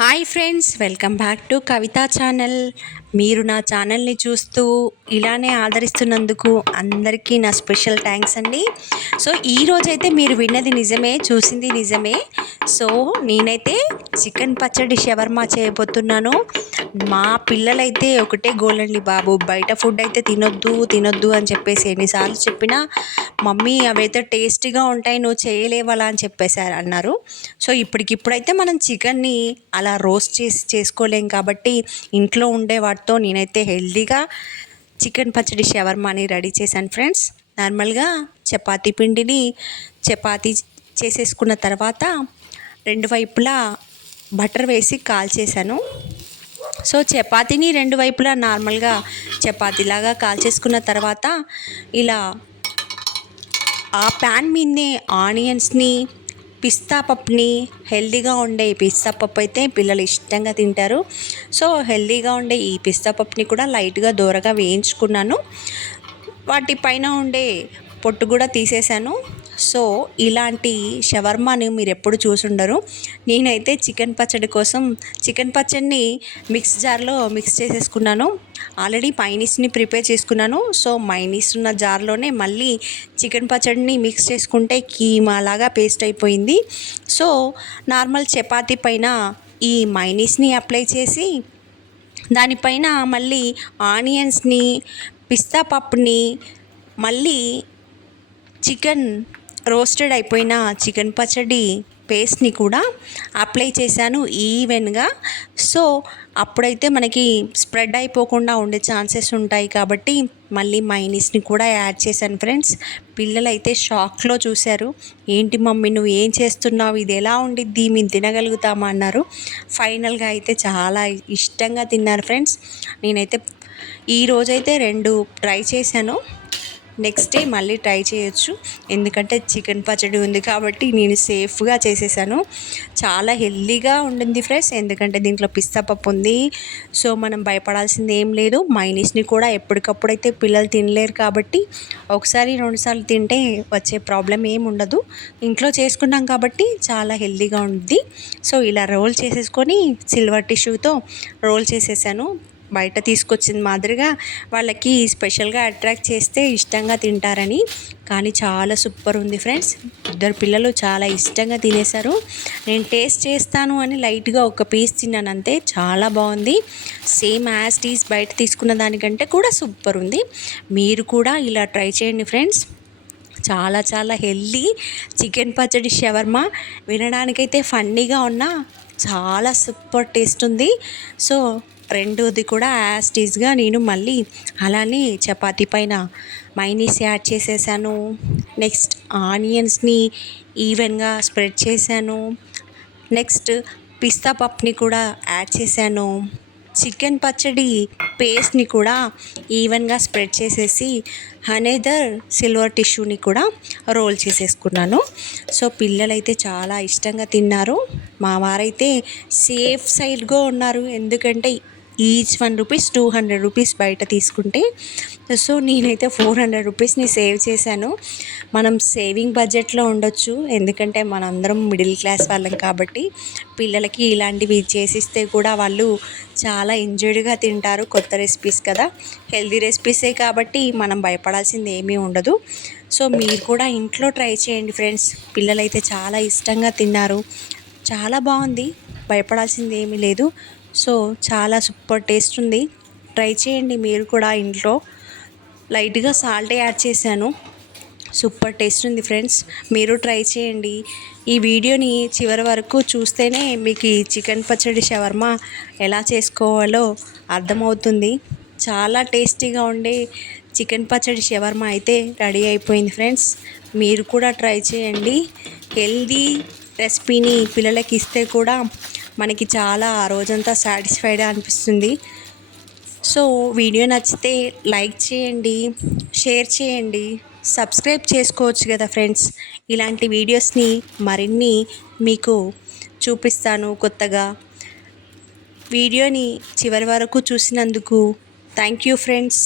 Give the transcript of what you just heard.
Hi friends welcome back to Kavitha channel మీరు నా ఛానల్ని చూస్తూ ఇలానే ఆదరిస్తున్నందుకు అందరికీ నా స్పెషల్ థ్యాంక్స్ అండి. సో ఈరోజైతే మీరు విన్నది నిజమే చూసింది నిజమే. సో నేనైతే చికెన్ పచ్చడి షవర్మా చేయబోతున్నాను. మా పిల్లలైతే ఒకటే గోల్ అండి బాబు. బయట ఫుడ్ అయితే తినొద్దు తినొద్దు అని చెప్పేసి ఎన్నిసార్లు చెప్పినా మమ్మీ అవైతే టేస్టీగా ఉంటాయి నువ్వు చేయలేవాలా అని చెప్పేసారు అన్నారు. సో ఇప్పటికిప్పుడైతే మనం చికెన్ని అలా రోస్ట్ చేసి చేసుకోలేం కాబట్టి ఇంట్లో ఉండే వాటితో నేనైతే హెల్తీగా చికెన్ పచ్చడి షవర్మాని రెడీ చేశాను ఫ్రెండ్స్. నార్మల్గా చపాతీ పిండిని చపాతీ చేసేసుకున్న తర్వాత రెండు వైపులా బటర్ వేసి కాల్చేశాను. సో చపాతీని రెండు వైపులా నార్మల్గా చపాతీలాగా కాల్చేసుకున్న తర్వాత ఇలా ఆ ప్యాన్ మీదనే ఆనియన్స్ని పిస్తా పప్పుని హెల్దీగా ఉండే ఈ పిస్తా పప్పు అయితే పిల్లలు ఇష్టంగా తింటారు. సో హెల్దీగా ఉండే ఈ పిస్తా పప్పుని కూడా లైట్గా దూరగా వేయించుకున్నాను. వాటి పైన ఉండే పొట్టు కూడా తీసేసాను సో ఇలాంటి షవర్మాని మీరు ఎప్పుడు చూసుండరు. నేనైతే చికెన్ పచ్చడి కోసం చికెన్ పచ్చడిని మిక్స్ జార్లో మిక్స్ చేసేసుకున్నాను. ఆల్రెడీ మైనీస్ని ప్రిపేర్ చేసుకున్నాను. సో మైనీస్ ఉన్న జార్లోనే మళ్ళీ చికెన్ పచ్చడిని మిక్స్ చేసుకుంటే కీమా లాగా పేస్ట్ అయిపోయింది. సో నార్మల్ చపాతీ పైన ఈ మైనీస్ని అప్లై చేసి దానిపైన మళ్ళీ ఆనియన్స్ని పిస్తా పప్పుని మళ్ళీ చికెన్ రోస్టెడ్ అయిపోయిన చికెన్ పచ్చడి పేస్ట్ని కూడా అప్లై చేశాను ఈవెన్గా. సో అప్పుడైతే మనకి స్ప్రెడ్ అయిపోకుండా ఉండే ఛాన్సెస్ ఉంటాయి కాబట్టి మళ్ళీ మైనీస్ని కూడా యాడ్ చేశాను ఫ్రెండ్స్. పిల్లలు అయితే షాక్లో చూశారు. ఏంటి మమ్మీ నువ్వు ఏం చేస్తున్నావు? ఇది ఎలా ఉండిద్ది? మేము తినగలుగుతామా? అన్నారు. ఫైనల్గా అయితే చాలా ఇష్టంగా తిన్నారు ఫ్రెండ్స్. నేనైతే ఈరోజైతే రెండు ట్రై చేశాను. నెక్స్ట్ డే మళ్ళీ ట్రై చేయొచ్చు. ఎందుకంటే చికెన్ పచ్చడి ఉంది కాబట్టి నేను సేఫ్గా చేసేసాను. చాలా హెల్దీగా ఉండింది ఫ్రెండ్స్. ఎందుకంటే దీంట్లో పిస్తా పప్పు ఉంది. సో మనం భయపడాల్సింది ఏం లేదు. మైనీస్ని కూడా ఎప్పటికప్పుడు అయితే పిల్లలు తినలేరు కాబట్టి ఒకసారి రెండుసార్లు తింటే వచ్చే ప్రాబ్లం ఏం ఉండదు. ఇంట్లో చేసుకున్నాం కాబట్టి చాలా హెల్దీగా ఉంది సో ఇలా రోల్ చేసేసుకొని సిల్వర్ టిష్యూతో రోల్ చేసేసాను. బయట తీసుకొచ్చిన మాదిరిగా వాళ్ళకి స్పెషల్గా అట్రాక్ట్ చేస్తే ఇష్టంగా తింటారని. కానీ చాలా సూపర్ ఉంది ఫ్రెండ్స్. ఇద్దరు పిల్లలు చాలా ఇష్టంగా తినేశారు. నేను టేస్ట్ చేస్తాను అని లైట్గా ఒక పీస్ తిన్నాను అంతే. చాలా బాగుంది. సేమ్ యాజ్ టీస్ బయట తీసుకున్న దానికంటే కూడా సూపర్ ఉంది. మీరు కూడా ఇలా ట్రై చేయండి ఫ్రెండ్స్. చాలా చాలా హెల్దీ చికెన్ పచ్చడి షవర్మా. వినడానికైతే ఫన్నీగా ఉన్నా చాలా సూపర్ టేస్ట్ ఉంది. సో రెండోది కూడా యాస్టీజ్గా నేను మళ్ళీ అలానే చపాతీ పైన మైనీస్ యాడ్ చేసేసాను. నెక్స్ట్ ఆనియన్స్ని ఈవెన్గా స్ప్రెడ్ చేశాను. నెక్స్ట్ పిస్తా పప్ని కూడా యాడ్ చేశాను. చికెన్ పచ్చడి పేస్ట్ని కూడా ఈవెన్గా స్ప్రెడ్ చేసేసి అనేదర్ సిల్వర్ టిష్యూని కూడా రోల్ చేసేసుకున్నాను. సో పిల్లలైతే చాలా ఇష్టంగా తిన్నారు. మా వారైతే సేఫ్ సైడ్గా ఉన్నారు. ఎందుకంటే each one rupees two hundred rupees బయట తీసుకుంటే. సో నేనైతే ఫోర్ హండ్రెడ్ రూపీస్ని సేవ్ చేశాను. మనం సేవింగ్ బడ్జెట్లో ఉండొచ్చు. ఎందుకంటే మనందరం మిడిల్ క్లాస్ వాళ్ళం కాబట్టి పిల్లలకి ఇలాంటివి చేసిస్తే కూడా వాళ్ళు చాలా ఎంజాయ్డ్గా తింటారు. కొత్త రెసిపీస్ కదా. హెల్దీ రెసిపీసే కాబట్టి మనం భయపడాల్సింది ఏమీ ఉండదు. సో మీరు కూడా ఇంట్లో ట్రై చేయండి ఫ్రెండ్స్. పిల్లలైతే చాలా ఇష్టంగా తిన్నారు. చాలా బాగుంది. భయపడాల్సింది ఏమీ లేదు. సో చాలా సూపర్ టేస్ట్ ఉంది. ట్రై చేయండి మీరు కూడా ఇంట్లో. లైట్గా సాల్ట్ యాడ్ చేశాను. సూపర్ టేస్ట్ ఉంది ఫ్రెండ్స్. మీరు ట్రై చేయండి. ఈ వీడియోని చివరి వరకు చూస్తేనే మీకు ఈ చికెన్ పచ్చడి షవర్మా ఎలా చేసుకోవాలో అర్థమవుతుంది. చాలా టేస్టీగా ఉండే చికెన్ పచ్చడి షవర్మా అయితే రెడీ అయిపోయింది ఫ్రెండ్స్. మీరు కూడా ట్రై చేయండి. హెల్దీ రెసిపీని పిల్లలకి ఇస్తే కూడా మనకి చాలా ఆ రోజంతా సాటిస్ఫైడ్ అనిపిస్తుంది. సో వీడియో నచ్చితే లైక్ చేయండి షేర్ చేయండి సబ్స్క్రైబ్ చేసుకోవచ్చు కదా ఫ్రెండ్స్ ఇలాంటి వీడియోస్ని మరిన్ని మీకు చూపిస్తాను కొత్తగా. వీడియోని చివరి వరకు చూసినందుకు థ్యాంక్ యూ ఫ్రెండ్స్